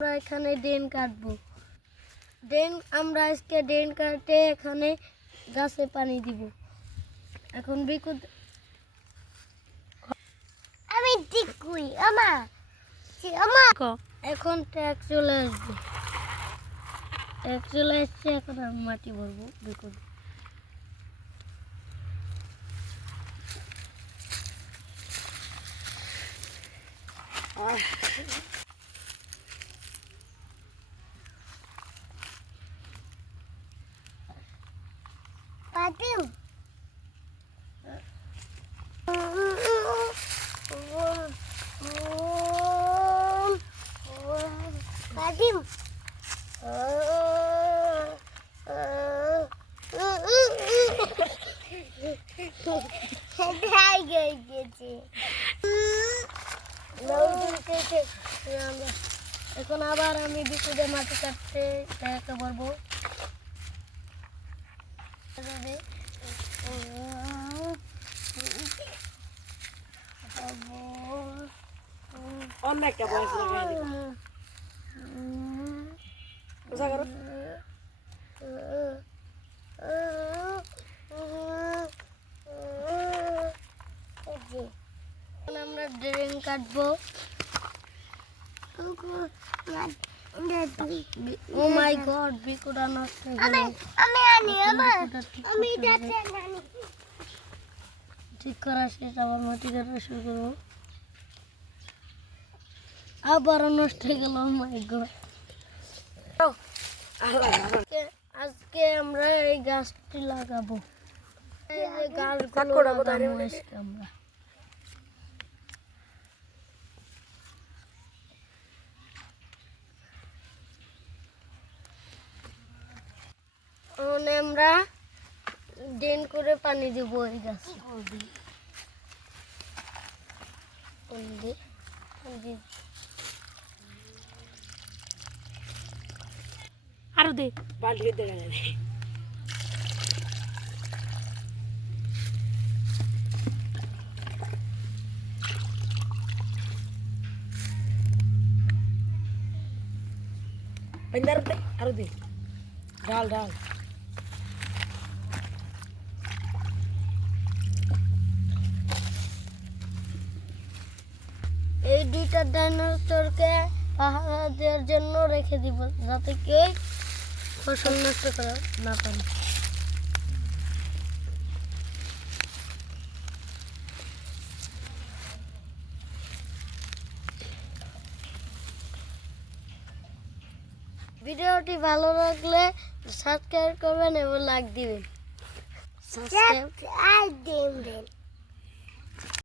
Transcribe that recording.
আমরা এখানে ড্রেন কাটবো। আমরা আজকে ড্রেন কাটে এখানে গাছে পানি দিব। এখন বিকুদ আমি দিকুই এখন ট্যাক চলে আসবে। ট্যাক চলে আসছে, এখন আমি মাটি ভরবো বিকুদ। Patim. Patim. এখন আবার আমি বিকুদে মাটি কাটতে ট্যাকে ভরবো। অনেকটা বয়স লাগাই দিব বুঝা করো আমরা ড্রেন কাটবো। ও মাই গড, বিকুটা নষ্ট হয়ে গেল। ঠিক করা শেষ, আবার মাটি কাটা শুরু করবো। আবারও নষ্ট হয়ে গেল। ও মাই গড। আজকে আমরা এই গাছটি লাগাবো। এই যে গাছগুলো লাগাবো আজকে আমরা। আমরা ড্রেন করে পানি দিব এই গাছে। আরো দে বালতি দে पंदर दे आरो दे डाल डाल এই দুইটা ডাইনোসরকে পাহারা দেওয়ার জন্য রেখে দিব, যাতে কেউ ফসল নষ্ট করা না পারে। ভিডিওটি ভালো লাগলে সাবস্ক্রাইব করবেন এবং লাইক দিবেন। Subscribe.